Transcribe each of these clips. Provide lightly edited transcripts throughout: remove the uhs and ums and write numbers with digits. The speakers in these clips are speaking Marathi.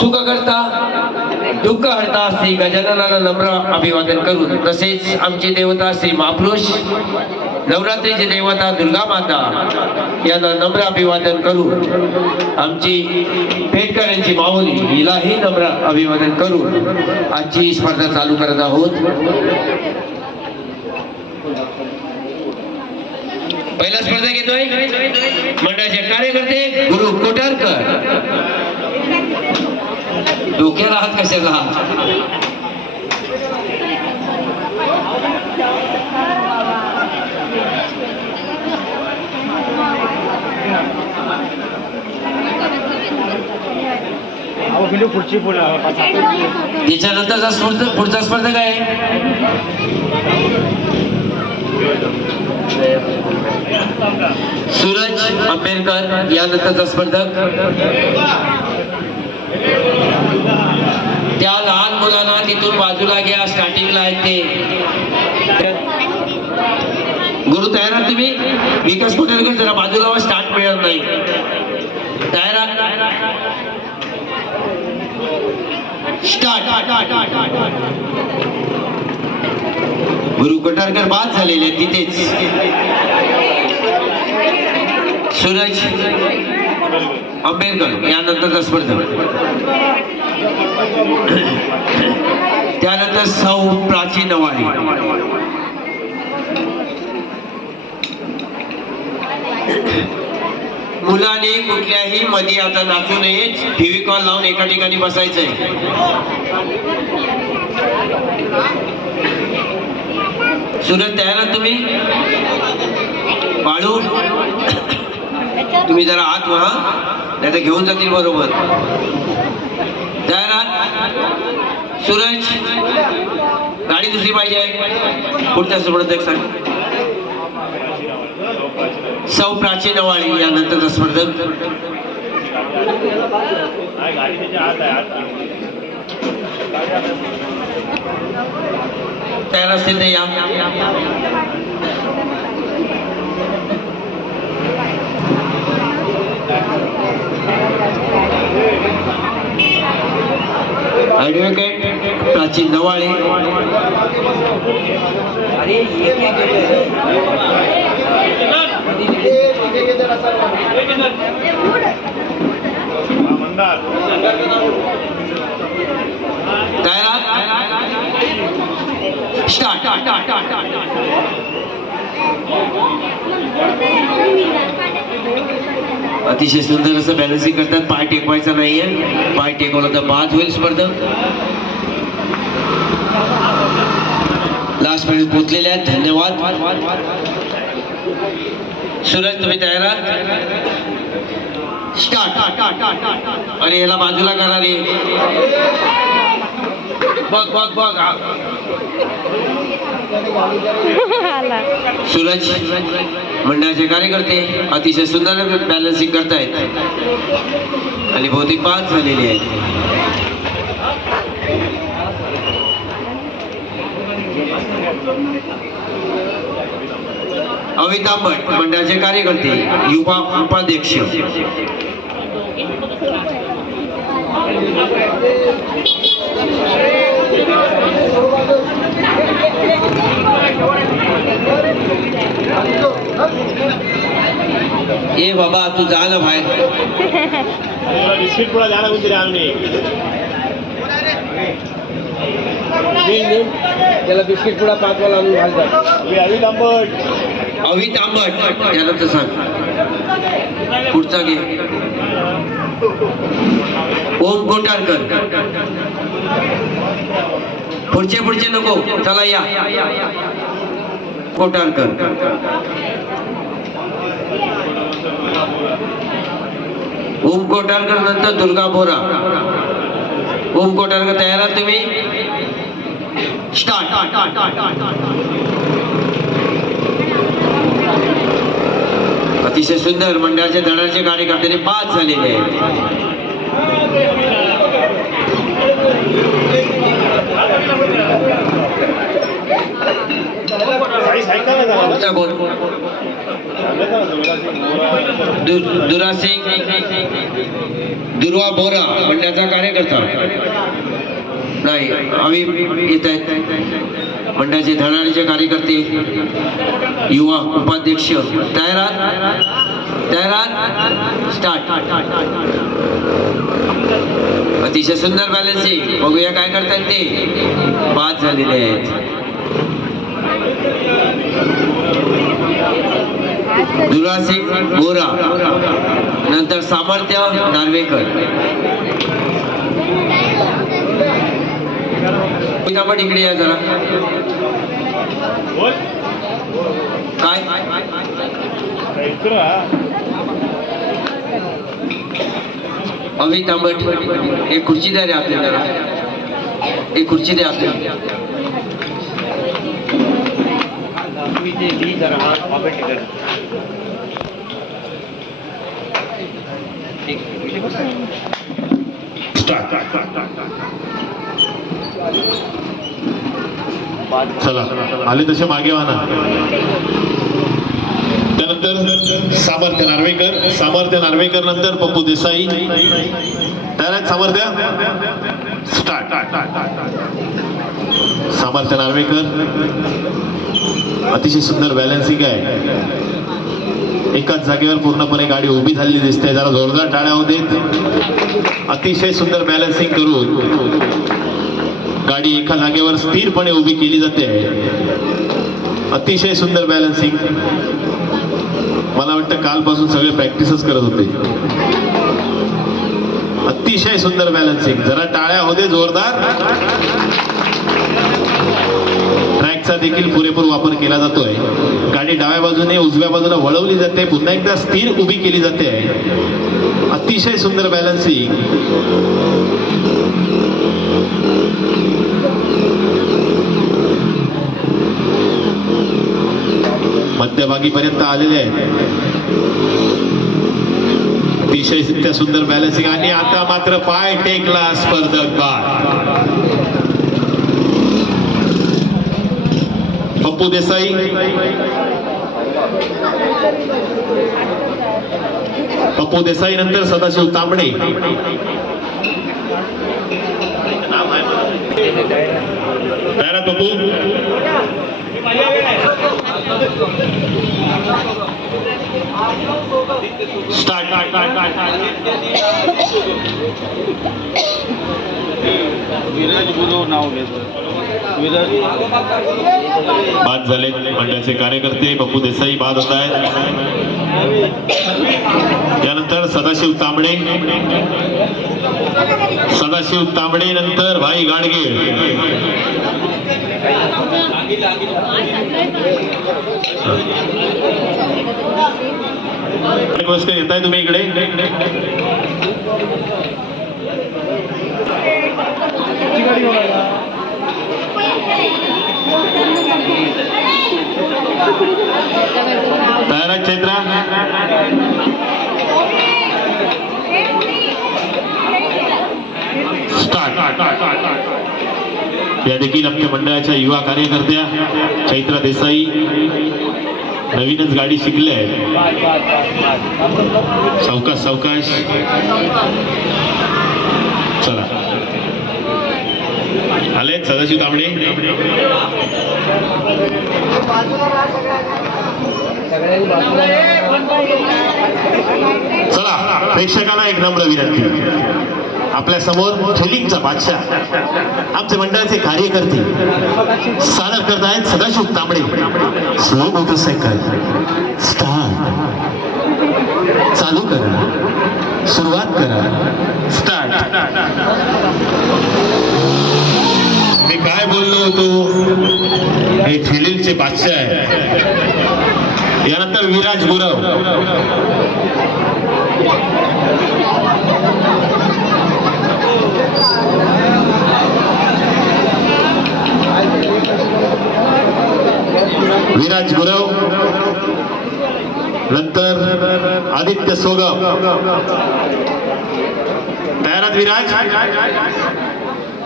सुख करता दुःख हरता श्री गजाननाला नम्र अभिवादन करून, तसेच आमची देवता श्री महापुरुष नवरात्रीची देवता दुर्गा माता यांना नम्र अभिवादन करून, आमची पेटकरांची माऊली हिलाही नम्र अभिवादन करून आजची स्पर्धा चालू करत आहोत. पहिला स्पर्धा घेतोय मंडळाचे कार्यकर्ते गुरु कोटारकर. डोक्याला हात कशाला? त्याच्यानंतर पुढचा स्पर्धक आहे सूरज आंबेडकर. यानंतरचा स्पर्धक त्या लहान मुलांना तिथून बाजूला घ्या, स्टार्टिंगला आहेत ते. गुरु तयार आहात तुम्ही? विकास कोटेलकर जरा बाजूला वा, स्टार्ट मिळत नाही. तयार आहात? स्टार्ट. गुरु कोटारकर बाद झालेले तिथेच. सूरज आंबेडकर यानंतरचा स्पर्धक. त्यानंतर सौ प्राची नवाळी. मुलाने कुठल्याही मध्ये आता नाचू नये. फेविकॉल लावून एका ठिकाणी बसायचंय. सूरज तयार आहात तुम्ही? बाळू तुम्ही जरा आत व्हा, नाही तर घेऊन जातील बरोबर. तयार आहात? सूरज गाडी दुसरी पाहिजे. पुढच्या स्पर्धक सांग. सौ प्राची नवाळी यानंतरचा स्पर्धक. तयार असतील ते या. ॲडव्होकेट प्राची नवाळे. स्टार्ट. अतिशय सुंदर असं बॅलन्सिंग करतात. पाय टेकवायचा नाहीये. पाय टेकवला तर बाद होईल स्पर्धक. लास्ट पर्यंत पोहोचलेले आहेत. धन्यवाद. सूरज तुम्ही तयार आहात? स्टार्ट. अरे याला बाजूला करा रे. बघ. सूरज मंडळाचे कार्यकर्ते अतिशय सुंदर बॅलन्सिंग करतायत आणि बहुतेक बाद झालेले आहेत. अमिताभ भट्ट मंडळाचे कार्यकर्ते युवा उपाध्यक्ष. ए बाबा तू जा ना बाहेर. बिस्किट पुढे जायला कोणतरी आम्ही त्याला बिस्किट पुढा पाचवाला आणून घालतात. अवित आंबट त्यानंतर सांग. पुढचा घे. ओम कोटारकर. पुढचे नको. चला या. कोटारकर. ओम कोटारकर नंतर दुर्गा बोरा. ओम कोटारकर तयार आहात तुम्ही? स्टार्ट. अतिशय सुंदर मंडळाचे धडाचे कार्यकर्ते बाद झालेले आहेत. दुरा सिंग, दुर्वा बोरा मंडळाचा कार्यकर्ता नाही आम्ही येत आहेत मंडळाचे धडाडीचे कार्यकर्ते युवा उपाध्यक्ष तयारात स्टार्ट अतिशय सुंदर बॅलन्सिंग बघूया काय करतात ते बाद झालेले आहेत दुरासिंग बोरा नंतर सामर्थ्य नार्वेकर पण इकडे या जरा काय अमित आंबट एक खुर्ची द्या रे आपल्या जरा एक खुर्ची द्या आपल्या चला आले तसे मागे वाहना त्यानंतर सामर्थ्य नार्वेकर नंतर पप्पू देसाई तयार आहेत सामर्थ्य स्टार्ट सामर्थ्य नार्वेकर अतिशय सुंदर बॅलन्सिंग आहे एकाच जागेवर पूर्णपणे गाडी उभी झालेली दिसते जरा जोरदार टाळ्या होऊ देत अतिशय सुंदर बॅलन्सिंग करून गाडी एका जागेवर स्थिरपणे उभी केली जाते अतिशय सुंदर बॅलन्सिंग मला वाटतं कालपासून सगळे प्रॅक्टिसच करत होते अतिशय सुंदर बॅलन्सिंग जरा टाळ्या होते जोरदार ट्रॅकचा देखील पुरेपूर वापर केला जातोय गाडी डाव्या बाजूने उजव्या बाजूला वळवली जाते पुन्हा एकदा स्थिर उभी केली जाते अतिशय सुंदर बॅलन्सिंग मध्यभागी पर्यंत आलेले आहेत अतिशय सुंदर बॅलन्सिंग आणि आता मात्र पाय टेकला स्पर्धक बाद पप्पू देसाई नंतर सदाशिव तांबडे तयार पप्पू स्टार्ट विराज गुरु नाव घेतो बाद झाले मंडळाचे कार्यकर्ते पप्पू देसाई बाद होत आहेत त्यानंतर सदाशिव तांबडे नंतर भाई गाडगे गोष्ट येताय तुम्ही इकडे तयार आहे चैत्रा स्टार्ट या देखील आपल्या मंडळाच्या युवा कार्यकर्त्या चैत्रा देसाई नवीनच गाडी शिकले सावकाश चला आले सदाशिव तांबडे चला प्रेक्षकांना एक नम्र विनंती आपल्या समोर थ्रिलिंगचा बादशाह आमचे मंडळाचे कार्यकर्ते सादर करत आहेत सदाशिव तांबडे स्लो मोटरसायकल स्टार्ट चालू करा सुरुवात करा स्टार्ट मी काय बोललो होतो हे थ्रिलिंगचे बादशाह आहे यानंतर विराज गुरव नंतर आदित्य सोगम तयारात विराज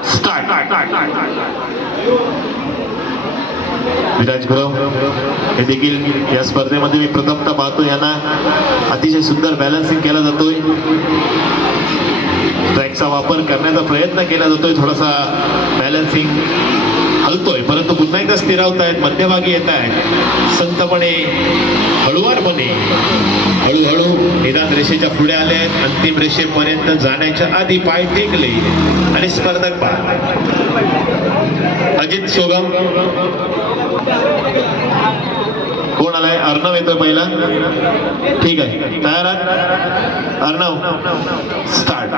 स्टार्ट विराज गुरव हे देखील या स्पर्धेमध्ये मी प्रथमतः पाहतो यांना अतिशय सुंदर बॅलन्सिंग केला जातोय ट्रॅकचा वापर करण्याचा प्रयत्न केला जातोय, थोडासा बॅलन्सिंग हलतोय, परंतु पुन्हा एकदा स्थिरावतायत, मध्यभागी येत आहेत संतपणे, हळुवारपणे, हळूहळू निदान रेषेच्या पुढे आले आहेत. अंतिम रेषेपर्यंत जाण्याच्या आधी पाय टेकले आणि स्पर्धक पहा अजित सोगम. कोण आलाय? अर्णव येतोय पहिला. ठीक आहे, तयार आहात? अर्णव, स्टार्ट.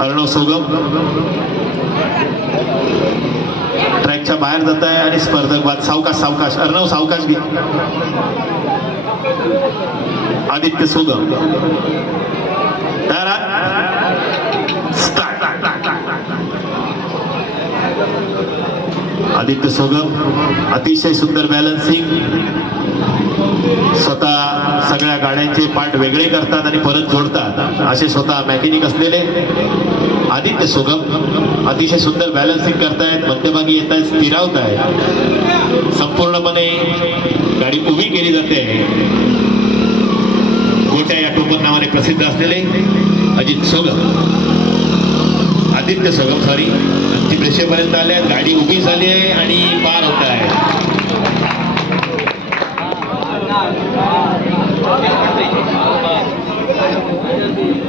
अर्णव सोगम ट्रॅकच्या बाहेर जात आहे आणि स्पर्धक बाद. सावकाश सावकाश अर्णव, सावकाश घे. आदित्य सोगम, तयार आहात? स्टार्ट. आदित्य सोगम अतिशय सुंदर बॅलन्सिंग, स्वतः सगळ्या गाड्यांचे पार्ट वेगळे करतात आणि परत जोडतात, असे स्वतः मेकॅनिक असलेले आदित्य सोगम अतिशय सुंदर बॅलन्सिंग करतायत, मध्यभागी येत आहेत, स्थिरावत आहेत, संपूर्णपणे गाडी उभी केली जाते. गोट्या या टोपण नावाने प्रसिद्ध असलेले अजित सोगम, आदित्य सोगम सॉरी, अंतिम रेषेपर्यंत आले आहेत, गाडी उभी झाली आहे आणि पार होत आहे.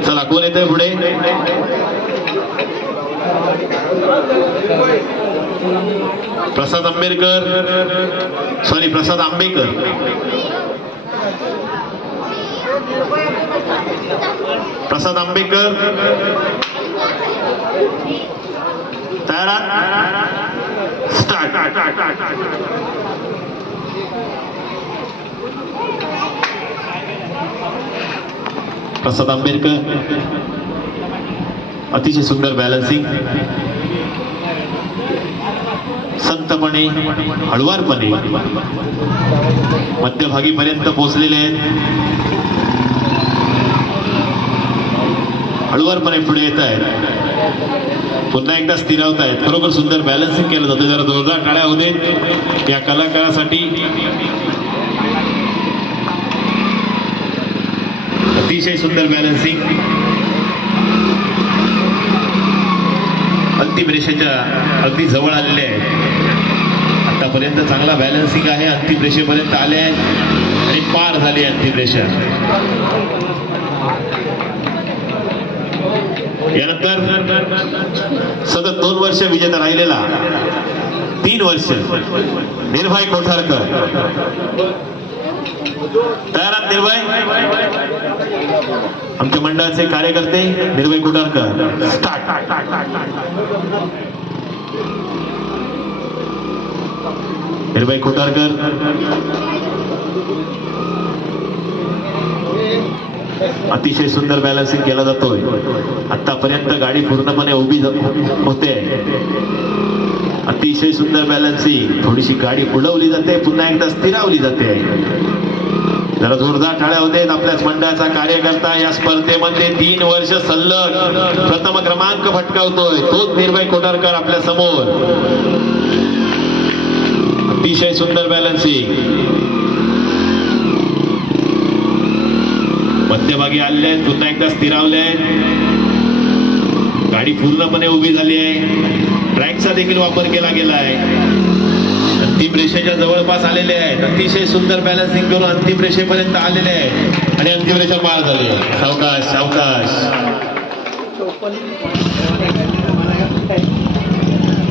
चला, कोण येतंय पुढे? प्रसाद आंबेडकर, सॉरी प्रसाद आंबेकर. प्रसाद आंबेकर, तयार आहात? स्टार्ट. प्रसाद आंबेडकर अतिशय सुंदर बॅलन्सिंग, संतपणे, हळुवारपणे मध्यभागीपर्यंत पोहोचलेले आहेत, हळुवारपणे पुढे येत आहेत, पुन्हा एकदा स्थिरावत आहेत. खरोखर सुंदर बॅलन्सिंग केलं जातं. जरा जोरदार टाळ्या होऊ देत या कलाकारासाठी. अतिशय सुंदर बॅलन्सिंग, अंतिम रेषेच्या अगदी जवळ आलेले आहेत. आतापर्यंत चांगला बॅलन्सिंग आहे, अंतिम रेषेपर्यंत आले आहेत आणि पार झाली अंतिम रेषा. यानंतर सतत 2 वर्ष विजेता राहिलेला 3 वर्ष निर्भय कोठारकर. तयार आहात निर्भय? आमच्या मंडळाचे कार्यकर्ते निर्भय कोठारकर. स्टार्ट. निर्भय कोठारकर अतिशय सुंदर बॅलन्सिंग केला जातोय. आतापर्यंत गाडी पूर्णपणे उभी होते, अतिशय सुंदर बॅलन्सिंग. थोडीशी गाडी उडवली जाते, पुन्हा एकदा स्थिरावली जाते. जरा जोरदार टाळ्या होते. आपल्याच मंडळाचा कार्यकर्ता या स्पर्धेमध्ये 3 वर्ष सलग प्रथम क्रमांक पटकावतोय, तोच निर्भय कोठारकर आपल्या समोर. अतिशय सुंदर बॅलन्सिंग, मध्यभागी आले आहेत, पुन्हा एकदा स्थिरावले आहेत, गाडी पूर्णपणे उभी झाली आहे. ट्रॅकचा देखील वापर केला गेला आहे. अंतिम रेषेच्या जवळपास आलेले आहेत, अतिशय सुंदर बॅलन्सिंग करून अंतिम रेषेपर्यंत आलेले आहेत आणि अंतिम रेषा पार झाली. सावकाश सावकाश.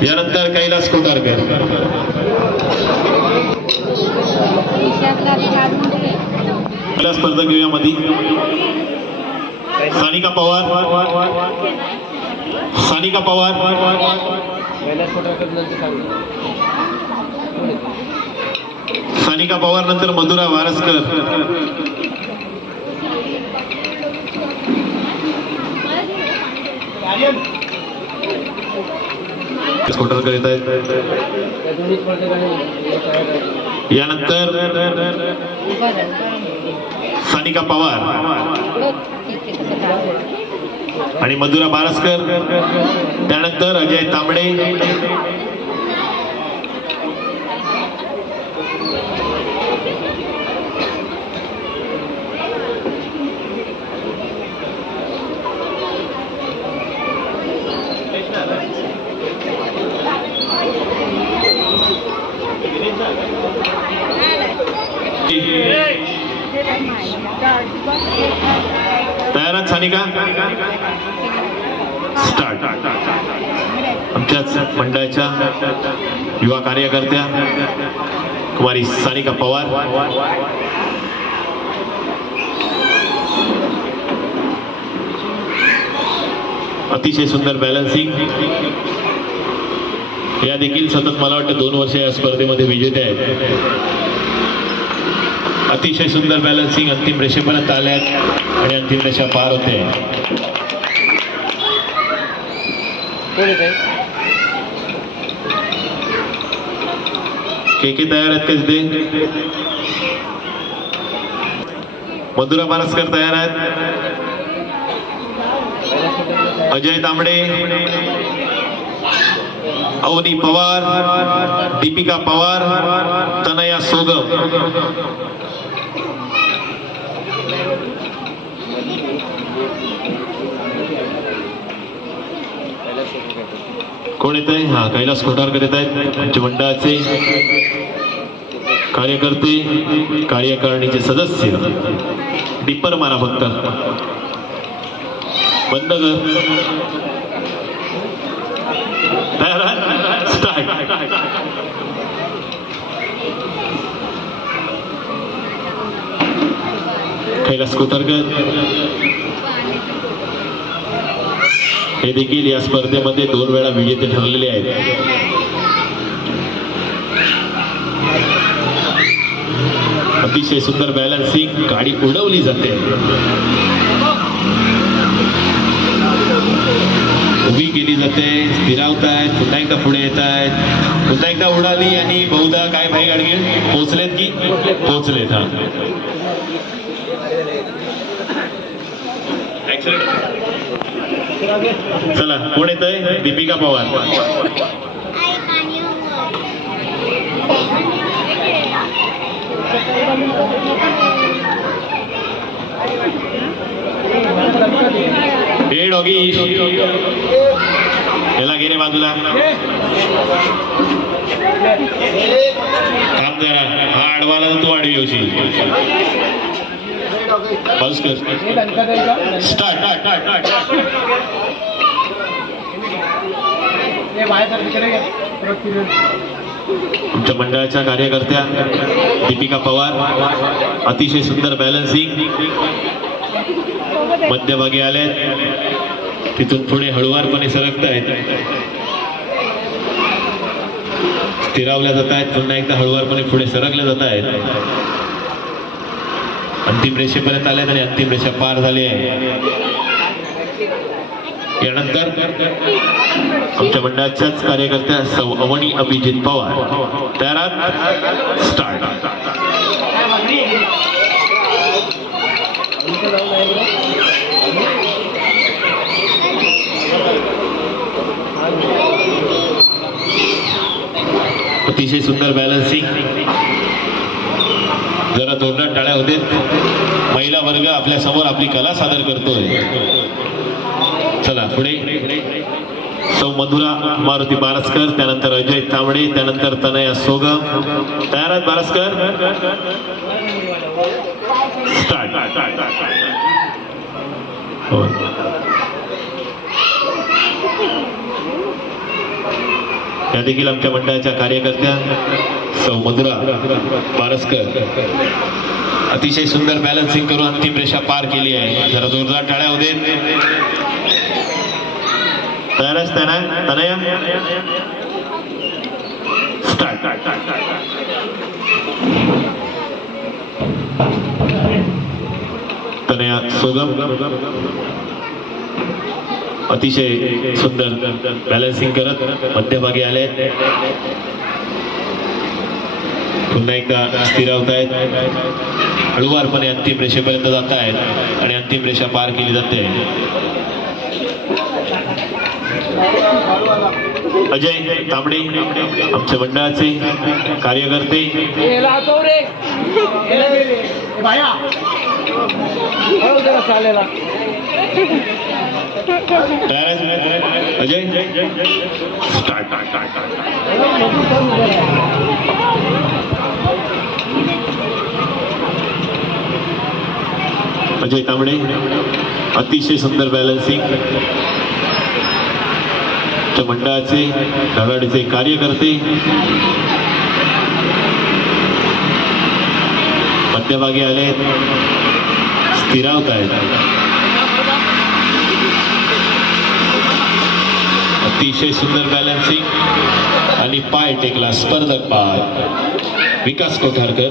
यानंतर कैलास कोठारकर. पहिला स्पर्धक घेऊयामध्ये सानिका पवार. सानिका पवार, सानिका पवार नंतर मधुरा वारसकर. कोठारकर येत आहेत. यानंतर सानिका पवार आणि मधुरा बारसकर. त्यानंतर अजय तांबडे. सानिका स्टार्ट. आमच्याच मंडळाच्या युवा कार्यकर्त्या कुमारी सानिका पवार. अतिशय सुंदर बॅलन्सिंग. या देखील सतत मला वाटतं 2 वर्ष या स्पर्धेमध्ये विजेते आहेत. अतिशय सुंदर बॅलन्सिंग. अंतिम रेषेपर्यंत आल्यात आणि अंतिम रेषा पार होते. के तयार आहेत का तिथे? मधुरा पारसकर तयार आहेत. अजय तांबडे, अवनी पवार, दीपिका पवार, तनया सोगम. कोण येत आहे? हा, कैलास कोठारकर येत आहेत. आमच्या मंडळाचे कार्यकर्ते, कार्यकारिणीचे सदस्य. डिपर मारा फक्त, बंद कर. स्टार्ट. कैलास कोठारकर हे देखील या स्पर्धेमध्ये 2 वेळा विजेते ठरलेले आहेत. अतिशय सुंदर बॅलन्सिंग. गाडी उडवली जाते, उभी केली जाते, स्थिरावत आहेत, पुन्हा एकदा पुढे येत आहेत, पुन्हा एकदा उडाली आणि बहुधा काय भाई गाडगे पोहोचलेत की पोहोचलेत. हा, चला कोण येत आहे? दीपिका पवार. हे डॉगी याला गेले बाजूला. काम जरा, हा आडवाला तर तू आडवी होशील. पाऊस कर. स्टार्ट. आमच्या मंडळाच्या कार्यकर्त्या दीपिका पवार. अतिशय सुंदर बॅलन्सिंग. मध्यभागी आल्यात, तिथून पुढे हळुवारपणे सरकत आहेत, स्थिरावल्या जात आहेत, पुन्हा एकदा हळुवारपणे पुढे सरकल्या जात आहेत. अंतिम रेषेपर्यंत आल्यात आणि अंतिम रेषा पार झाली आहे. यानंतर आमच्या मंडळाच्याच कार्यकर्त्या सौ अवनी अभिजित पवार तयारात. स्टार्ट. अतिशय सुंदर बॅलन्सिंग. जरा जोरदार टाळ्या होते. महिला वर्ग आपल्या समोर आपली कला सादर करतोय. चला पुढे सौ मधुरा मारुती बारसकर, त्यानंतर अजय तांबडे, त्यानंतर तनया सोगम. तयारात बारसकर. स्टार्ट. या देखील आमच्या मंडळाच्या कार्यकर्त्या सौ मधुरा बारसकर अतिशय सुंदर बॅलन्सिंग करून अंतिम रेषा पार केली आहे. जरा जोरदार टाळ्या होऊ देत. तयारच तनया. स्टार्ट. तनया सोगम अतिशय सुंदर बॅलन्सिंग करत मध्यभागी आले. पुन्हा एकदा स्थिरावत आहेत, हळुवारपणे अंतिम रेषेपर्यंत जात आहेत आणि अंतिम रेषा पार केली जाते. अजय तांबडे आमच्या मंडळाचे कार्यकर्ते. अजय स्टार्ट. अजय तांबडे अतिशय सुंदर बॅलन्सिंग मंडळाचे धडाडीचे कार्यकर्ते मध्यभागी आले, स्थिरावत आहेत. अतिशय सुंदर बॅलन्सिंग आणि पाय टेकला स्पर्धक पाय विकास कोठारकर.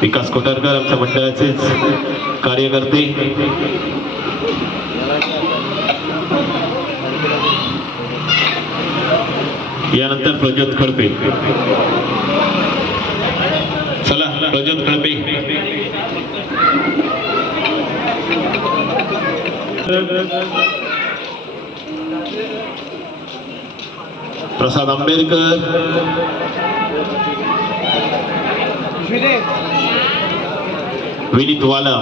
विकास कोठारकर आमच्या मंडळाचेच कार्यकर्ते. यानंतर प्रज्योत खडपे. चला प्रज्योत खडपे. प्रसाद आंबेडकर, विनीत वाला,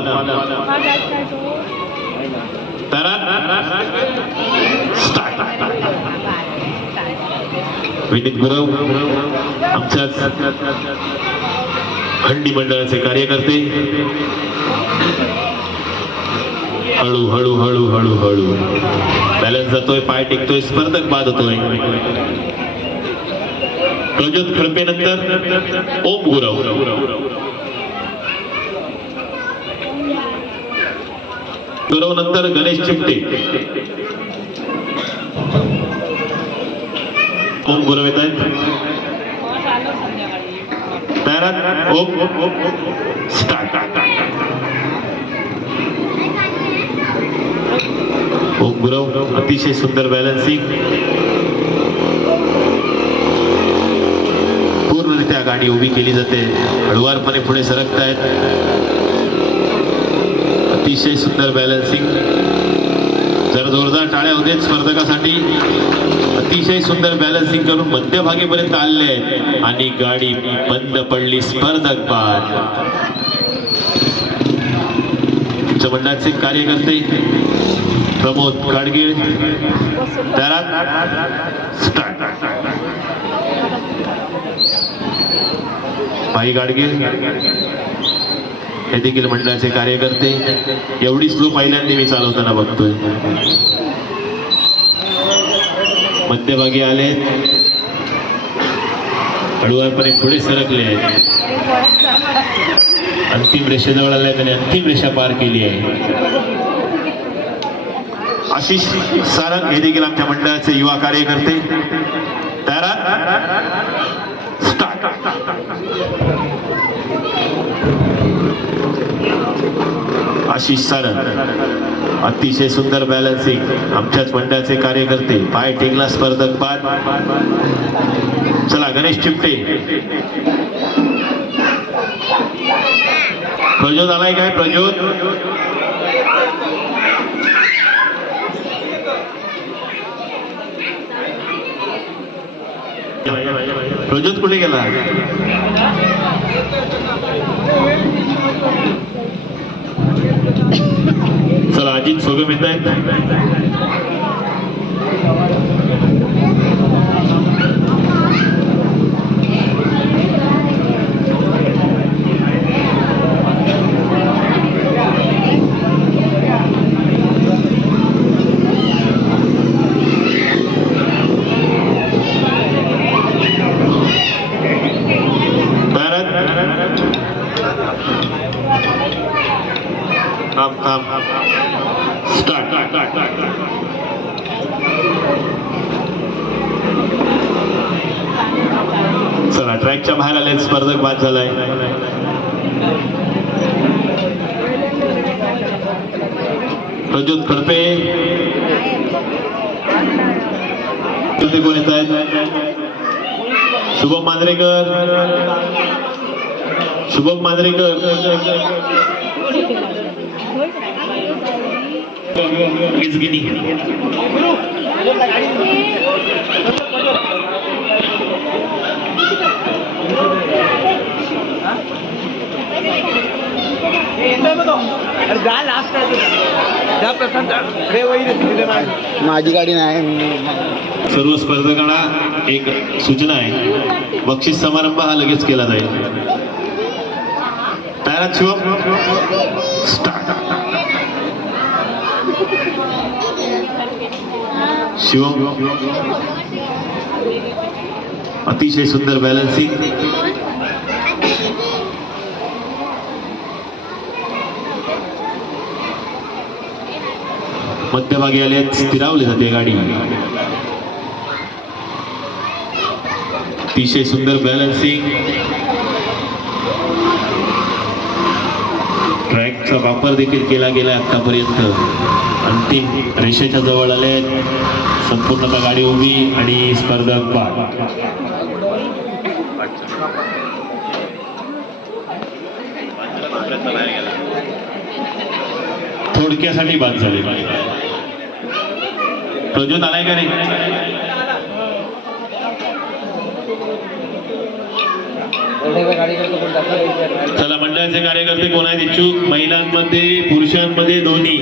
विनीत गुरव आमच्याच हंडी मंडळाचे कार्यकर्ते. हळू हळू हळू हळू हळू बॅलन्स जातोय, पाय टेकतोय, स्पर्धक बाद होतोय. प्रज्योत खडपे नंतर ओम गुरव. गुरव नंतर गणेश चिमटे. ओम गुरव येत आहेत. तयारात ओम स्टार्ट. ओम गुरव अतिशय सुंदर बॅलन्सिंग. पूर्णरित्या गाडी उभी केली जाते, हळुवारपणे पुढे सरकतायत. अतिशय सुंदर बॅलन्सिंग. जर जोरदार टाळ्या होते स्पर्धकासाठी. अतिशय सुंदर बॅलन्सिंग करून मध्यभागीपर्यंत आले आहेत आणि गाडी बंद पडली, स्पर्धक बाद. मंडळाचे कार्यकर्ते प्रमोद गाडगीळ. भाई गाडगीळ हे देखील मंडळाचे कार्यकर्ते. एवढी स्लो पहिल्यांदा मी चालवताना बघतोय. मध्यभागी आले, हळुवारपणे पुढे सरकले आहेत. अंतिम रेषेजवळ आले आणि अंतिम रेषा पार केली आहे. आशिष सारंग हे देखील आमच्या मंडळाचे युवा कार्यकर्ते. आशिष सारंग अतिशय सुंदर बॅलन्सिंग आमच्याच मंडळाचे कार्यकर्ते. पाय टेकला, स्पर्धक बाद. चला गणेश चिमटे. प्रज्योत आलाय काय? प्रज्योत प्रज्योत कुठे गेला? चला अजित सोगम येत आहेत. चला ट्रॅकच्या बाहेर आले, स्पर्धक बाद झालाय. प्रज्योत खडपे कोण येत आहेत? शुभम मांजरेकर. शुभम मांजरेकर गिनी. माझी गाडी नाही. सर्व स्पर्धकांना एक सूचना आहे, बक्षीस समारंभ हा लगेच केला जाईल. तयार शिवम, स्टार्ट. शिवम अतिशय सुंदर बॅलन्सिंग. मध्यभागी आले, स्थिरावली जाते गाडी. अतिशय सुंदर बॅलन्सिंग. ट्रॅकचा वापर देखील केला गेला आतापर्यंत. अंतिम रेषेच्या जवळ आले, संपूर्णतः गाडी उभी आणि स्पर्धक बाद. थोडक्यासाठी बाद झाले. प्रज्योत आलाय का रे? चला, मंडळाचे कार्यकर्ते कोण आहेत इच्छुक? महिलांमध्ये पुरुषांमध्ये दोन्ही.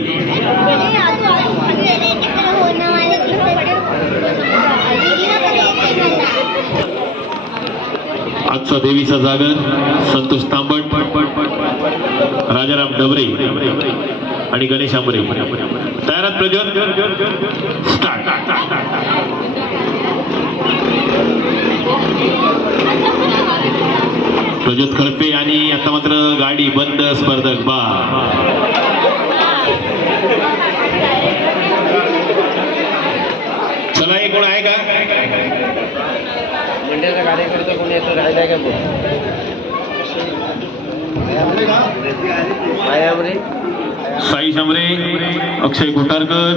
आजचा देवीचा जागर संतोष तांबट, राजाराम डबरे आणि गणेश आंबरे. तयारात प्रज्योत, स्टार्ट. प्रज्योत खडपे आणि आता मात्र गाडी बंद, स्पर्धक बा. चला, एक कोण आहे का? मंडळाचा कार्यकर्ता कोणी असं राहिलाय का? साई शामरे, अक्षय कोठारकर.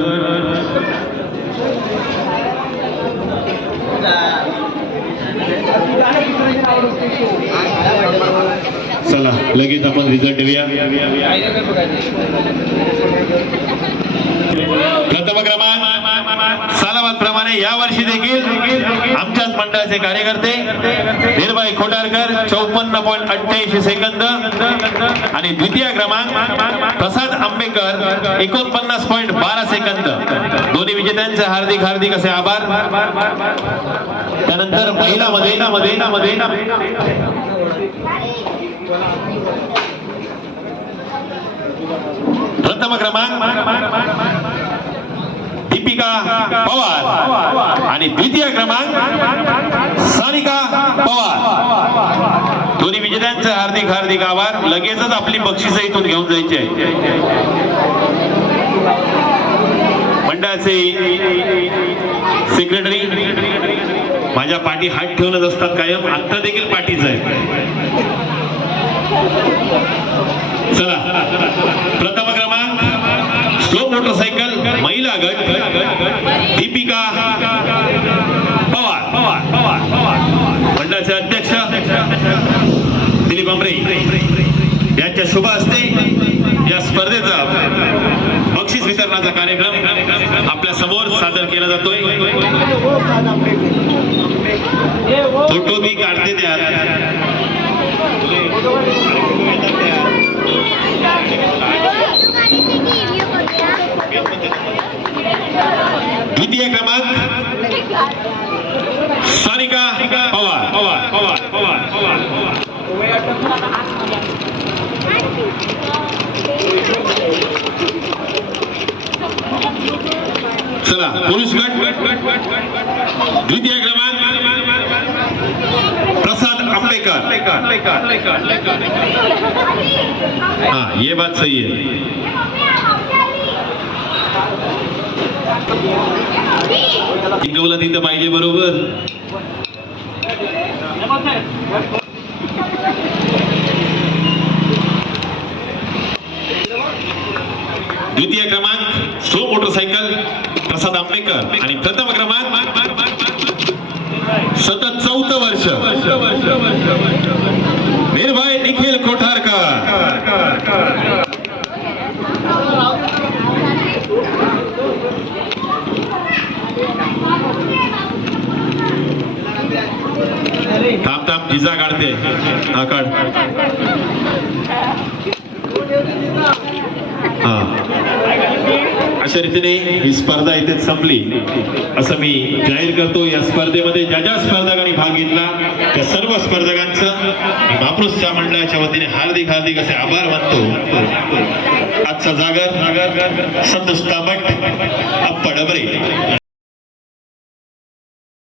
चला, लगेच आपण रिझल्ट देऊया. प्रथम क्रमांक सालाबाद प्रमाणे यावर्षी देखील आमच्याच मंडळाचे कार्यकर्ते निर्भय खोटारकर 54.88 सेकंद आणि द्वितीय क्रमांक प्रसाद आंबेकर 49.12 सेकंद. दोन्ही विजेत्यांचे हार्दिक हार्दिक असे आभार. त्यानंतर महिलांमध्ये प्रथम क्रमांक दीपिका पवार आणि द्वितीय क्रमांक सानिका पवार. दोन्ही विजेत्यांचे हार्दिक हार्दिक आभार. लगेचच आपली बक्षिसं इथून घेऊन जायची आहे. मंडळाचे सेक्रेटरी माझ्या पाठी हात ठेवूनच असतात कायम, आता देखील पाठीच आहे. चला, प्रथम क्रमांक स्लो मोटरसायकल महिला गट दीपिका पवार. मंडळाचे अध्यक्ष दिलीप आंबरे यांच्या शुभ हस्ते या स्पर्धेचा बक्षीस वितरणाचा कार्यक्रम आपल्या समोर सादर केला जातोय. फोटो मी काढते त्या. द्वितीय क्रमांक सानिका पवार. चला, पुरुष गट द्वितीय क्रमांक प्रसाद आंबेकर. हाँ, ये बात सही है. जिंकवलं तिथं पाहिजे बरोबर. द्वितीय क्रमांक स्लो मोटरसायकल प्रसाद आंबेकर आणि प्रथम क्रमांक सतत 4th वर्ष निर्भय निखिल कोठारकर. थांब जिजा काढते. हा, काढ. हा, अशा रीतीने ही स्पर्धा इथेच संपली असं मी जाहीर करतो. या स्पर्धेमध्ये ज्या ज्या स्पर्धकांनी भाग घेतला त्या सर्व स्पर्धकांचं मी महापुरुषच्या मंडळाच्या वतीने हार्दिक हार्दिक असे आभार मानतो. आजचा जागर संतोष तांबट, अप्पा डबरे.